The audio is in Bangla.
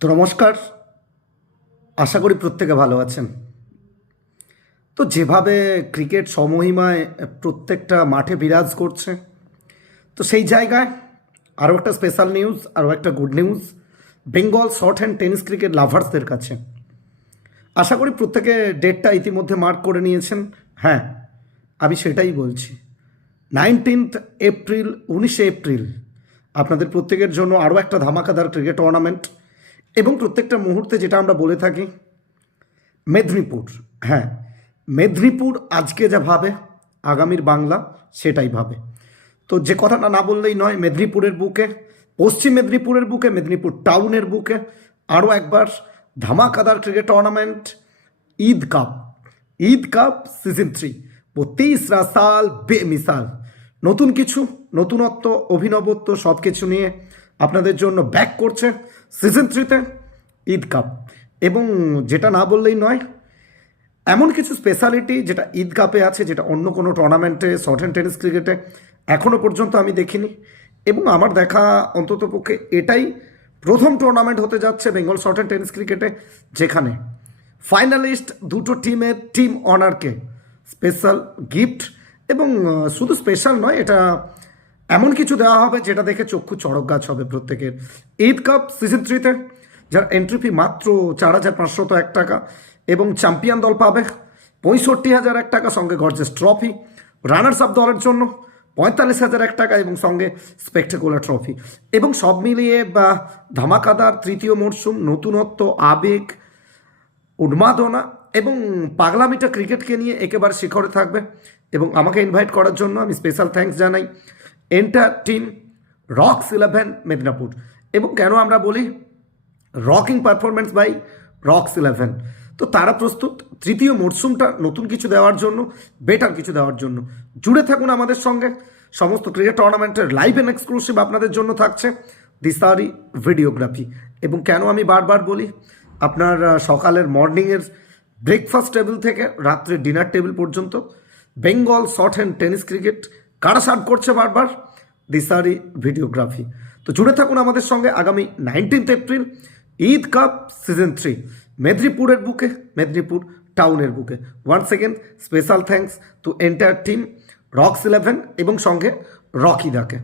তো নমস্কার, আশা করি প্রত্যেকে ভালো আছেন। তো যেভাবে ক্রিকেট সমহিমায় প্রত্যেকটা মাঠে বিরাজ করছে, তো সেই জায়গায় আরও একটা স্পেশাল নিউজ, আরও একটা good news Bengal short hand tennis cricket লাভার্সদের কাছে। আশা করি প্রত্যেকে ডেটটা ইতিমধ্যে মার্ক করে নিয়েছেন। হ্যাঁ, আমি সেটাই বলছি। 19 এপ্রিল, 19 এপ্রিল আপনাদের প্রত্যেকের জন্য আরও একটা ধামাকাদার ক্রিকেট টুর্নামেন্ট, এবং প্রত্যেকটা মুহূর্তে যেটা আমরা বলে থাকি মেদিনীপুর। হ্যাঁ, মেদিনীপুর আজকে যা ভাবে আগামীর বাংলা সেটাই ভাবে। তো যে কথাটা না বললেই নয়, মেদিনীপুরের বুকে, পশ্চিম মেদিনীপুরের বুকে, মেদিনীপুর টাউনের বুকে আরও একবার ধামাকাদার cricket tournament Eid cup season 3। वो तीसरा साल বেমিসাল। নতুন কিছু, নতুনত্ব, অভিনবত্ব সব কিছু নিয়ে আপনাদের জন্য ব্যাক করছে সিজন 3তে ঈদ কাপ। এবং যেটা না বললেই নয়, এমন কিছু স্পেশালিটি যেটা ঈদ কাপে আছে, যেটা অন্য কোনো টুর্নামেন্টে শর্ট হ্যান্ড টেনিস ক্রিকেটে এখনও পর্যন্ত আমি দেখিনি। এবং আমার দেখা অন্ততপক্ষে এটাই প্রথম টুর্নামেন্ট হতে যাচ্ছে বেঙ্গল শর্ট হ্যান্ড টেনিস ক্রিকেটে, যেখানে ফাইনালিস্ট দুটো টিমের টিম অনারকে স্পেশাল গিফট, এবং শুধু স্পেশাল নয়, এটা এমন কিছু দেওয়া হবে যেটা দেখে চক্ষু চড়ক গাছ হবে প্রত্যেকের। ঈদ কাপ সিজন 3তে যার এন্ট্রি ফি মাত্র 4,501 টাকা, এবং চ্যাম্পিয়ন দল পাবে 65,001 টাকা, সঙ্গে গর্জেস ট্রফি। রানার্স আপ দলের জন্য 45,001 টাকা, এবং সঙ্গে স্পেকটেকুলার ট্রফি। এবং সব মিলিয়ে বা ধামাকাদার তৃতীয় মরশুম, নতুনত্ব, আবেগ, উন্মাদনা এবং পাগলামিটা ক্রিকেটকে নিয়ে একেবারে শিখরে থাকবে। এবং আমাকে ইনভাইট করার জন্য আমি স্পেশাল থ্যাঙ্কস জানাই এন্টার টিম রক্স 11 মেদিনীপুর। এবং কেন আমরা বলি রকিং পারফরমেন্স বাই রক্স 11, তো তারা প্রস্তুত তৃতীয় মরশুমটা নতুন কিছু দেওয়ার জন্য, বেটার কিছু দেওয়ার জন্য। জুড়ে থাকুন আমাদের সঙ্গে। সমস্ত ক্রিকেট টুর্নামেন্টের লাইভ অ্যান্ড এক্সক্লুসিভ আপনাদের জন্য থাকছে দিশারি ভিডিওগ্রাফি। এবং কেন আমি বারবার বলি, আপনার সকালের মর্নিংয়ের ব্রেকফাস্ট টেবিল থেকে রাত্রে ডিনার টেবিল পর্যন্ত Bengal short hand tennis cricket কারা সার্ভ করছে বারবার দিশারি ভিডিওগ্রাফি। তো জুড়ে থাকুন আমাদের সঙ্গে। আগামী 19 এপ্রিল ঈদ কাপ সিজন 3 মেদিনীপুরের বুকে, মেদিনীপুর টাউনের বুকে। Once second special thanks to entire team rocks 11 এবং সঙ্গে রকিদাকে।